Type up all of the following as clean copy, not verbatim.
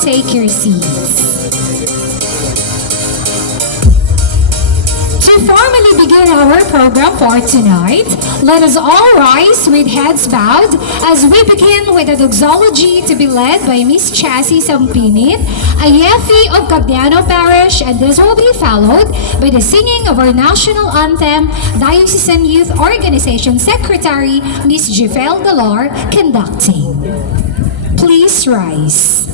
take your seats. To formally begin our program for tonight, let us all rise with heads bowed as we begin with a doxology to be led by Miss Chassie Sampinit, a Yefi of Cabdiano Parish, and this will be followed by the singing of our national anthem, Diocesan Youth Organization Secretary Miss Jifel Galar conducting. Please rise.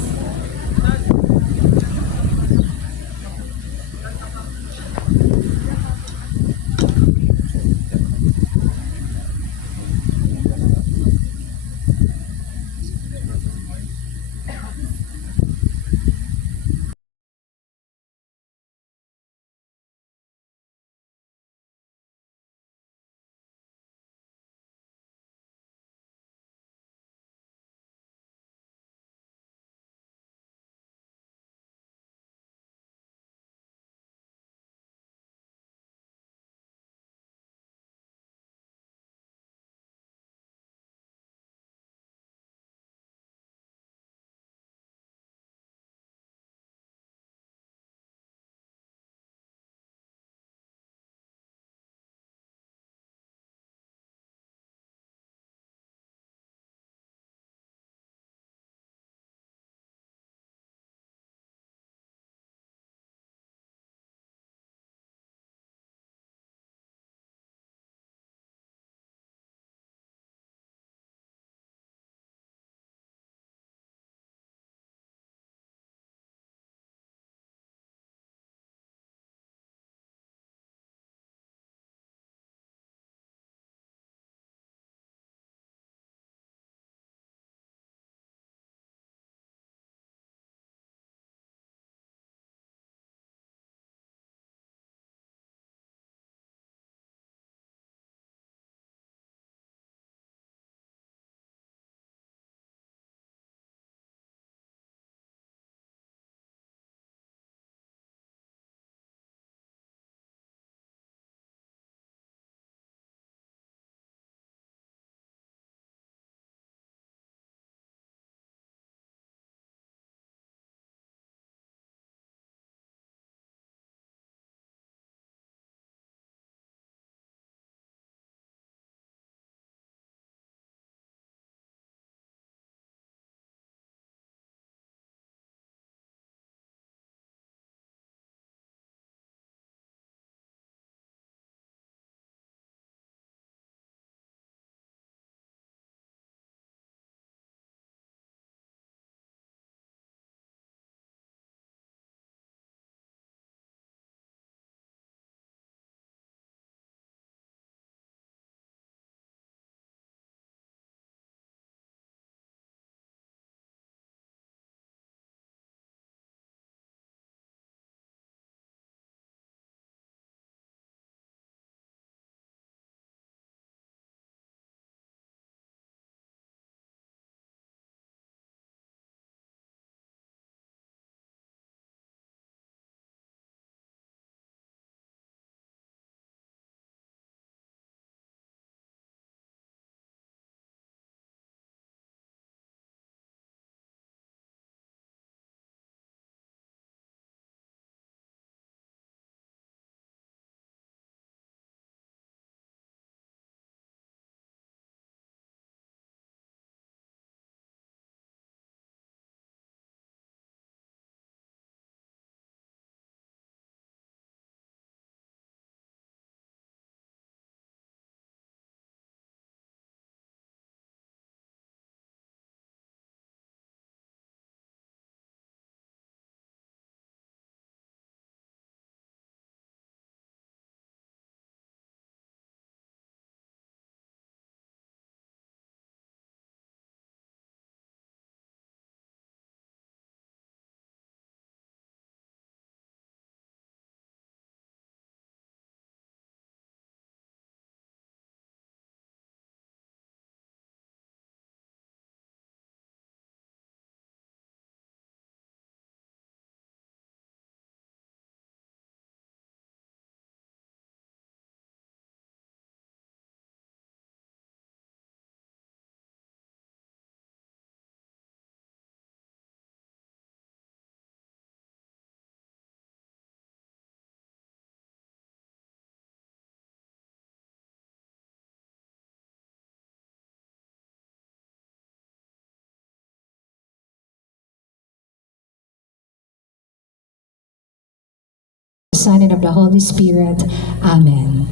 Son, and of the Holy Spirit. Amen.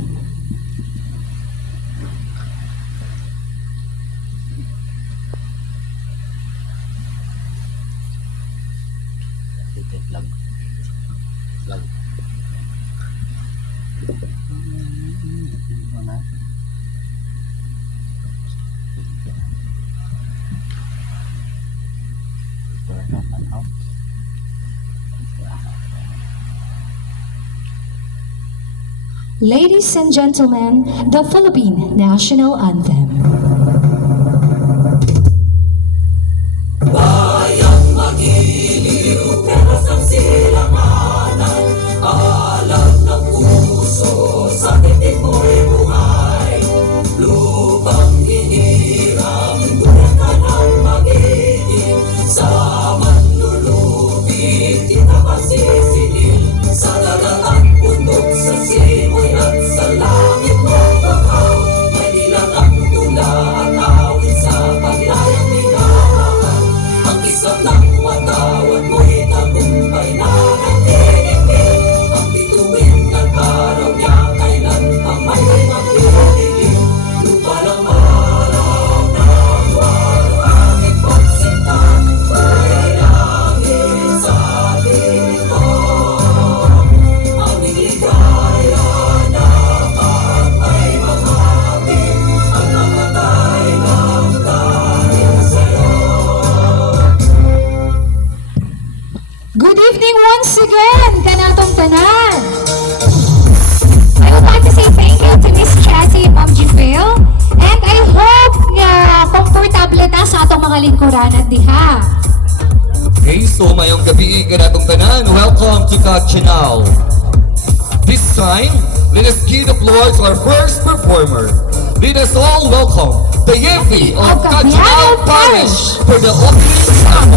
Ladies and gentlemen, the Philippine National Anthem. Bayang magiliw, pero sa silanganan, alam ng puso, sa titik mo'y buhay. Lupang hinirang, bulan ka ng mag-iing, sa manlulupit, kita masisingil, sa dagat at bundok, sa simoy at sa langit mong bakaw, may ilang ang tula at awit sa paglayang minahal. Ang isang ng watawat mo'y tagumpay na nagtitigil. Ang bituin ng araw niya kailan pang may magdidilim. Lupa lang araw ng walo aking pagsinta, buhay langit sa piling ko. Aming ligaya na pag may makakapit, ang namatay ng dahil sa'yo. Good evening once again, kanatong tanan. I would like to say thank you to Miss Chassie and Ma'am Jifil. And I hope nga komportable na sa atong mga lingkuran at diha. Okay, so mayong gabi ka natong tanan. Welcome to Kachinao. This time, let us give the floor to our first performer. Let us all welcome the Yefi of Kachinao Parish for the opening song.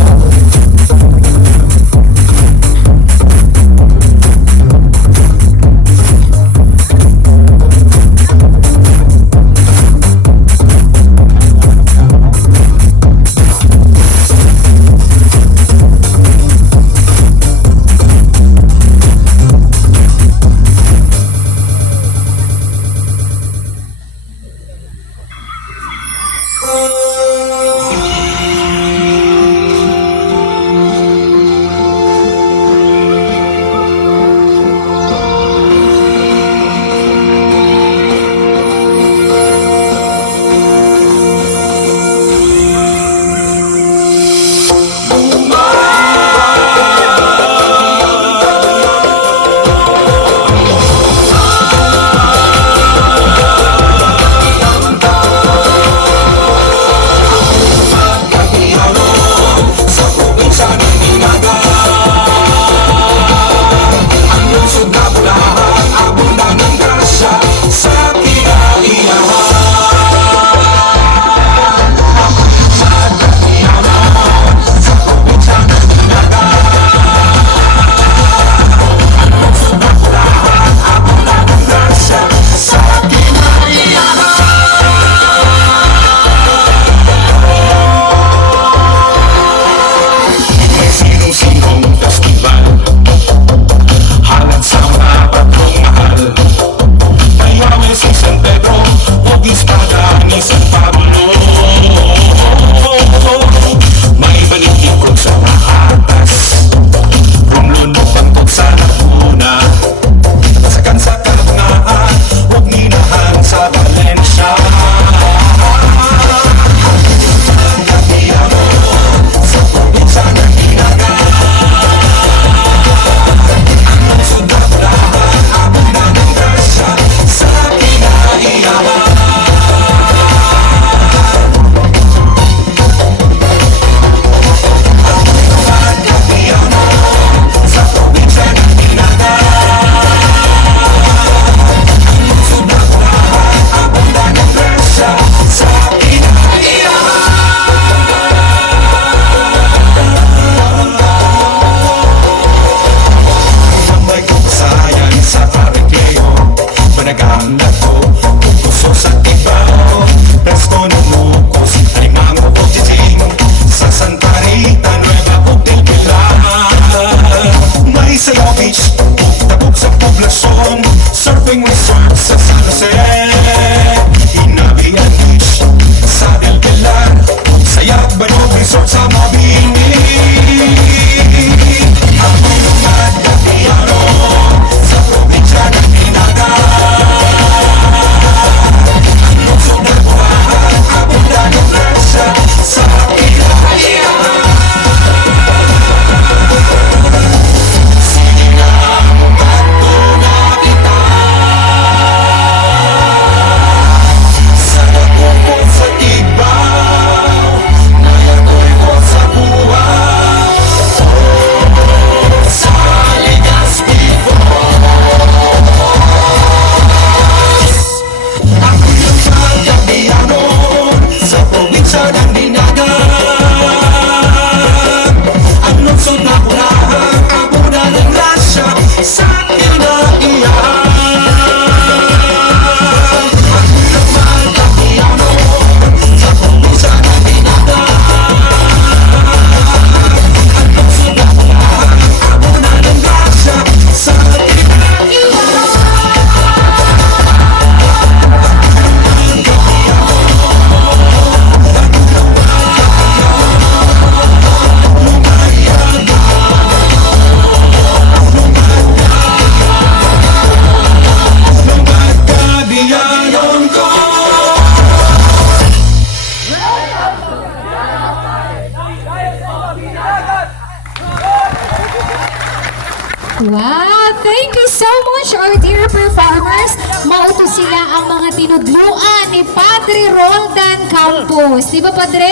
Wow! Thank you so much, our dear performers. Mauto sila ang mga tinudluan ni Padre Roldan Campos. Di ba, Padre?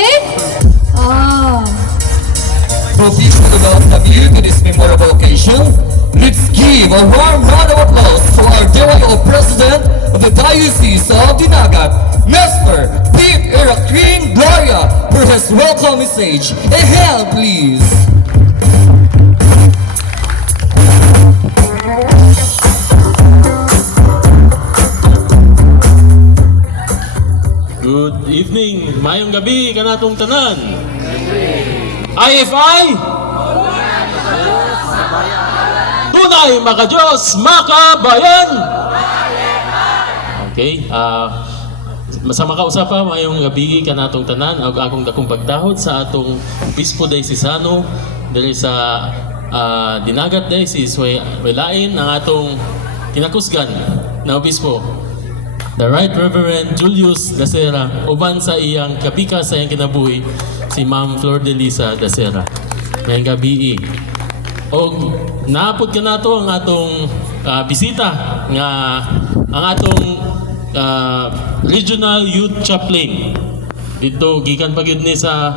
Oh. For this to welcome to this memorable occasion, let's give a warm round of applause to our DYO President of the Diocese of Dinagat, Master Pete Eracrin Gloria, for his welcome message. A hand, please. Good evening, mayong gabi kanatong tanan. IFI tunay maka-Diyos, makabayan. Okay, sa makausapan mayong gabi kanatong tanan ug akong dakong pagtahod sa atong Obispo Diocesano diri sa Dinagat Diocese walain ang atong kinakusgan na obispo, the Right Reverend Julius Dacera, uban sa iyang kapika sa iyang kinabuhi, si Ma'am Flor de Lisa Dacera. Ngayong gabi o naapod ka na to ang atong bisita nga ang atong Regional Youth Chaplain dito gikan pa gyud ni sa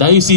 Diocese